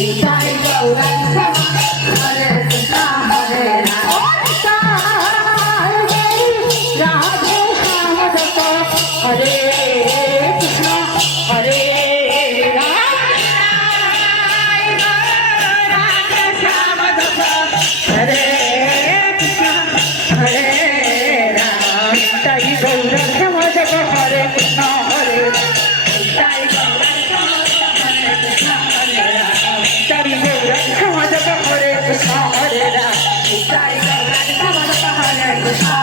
Sai Gauranga Hare Krishna Hare Rama Radhe Shyam Hare Krishna Hare Rama Radhe Shyam Hare Krishna Hare Rama Sai Gauranga Hare Krishna Hare Sai Gauranga Hare Krishna Hare Sai Gauranga Hare Krishna Hare Sai Gauranga Hare Krishna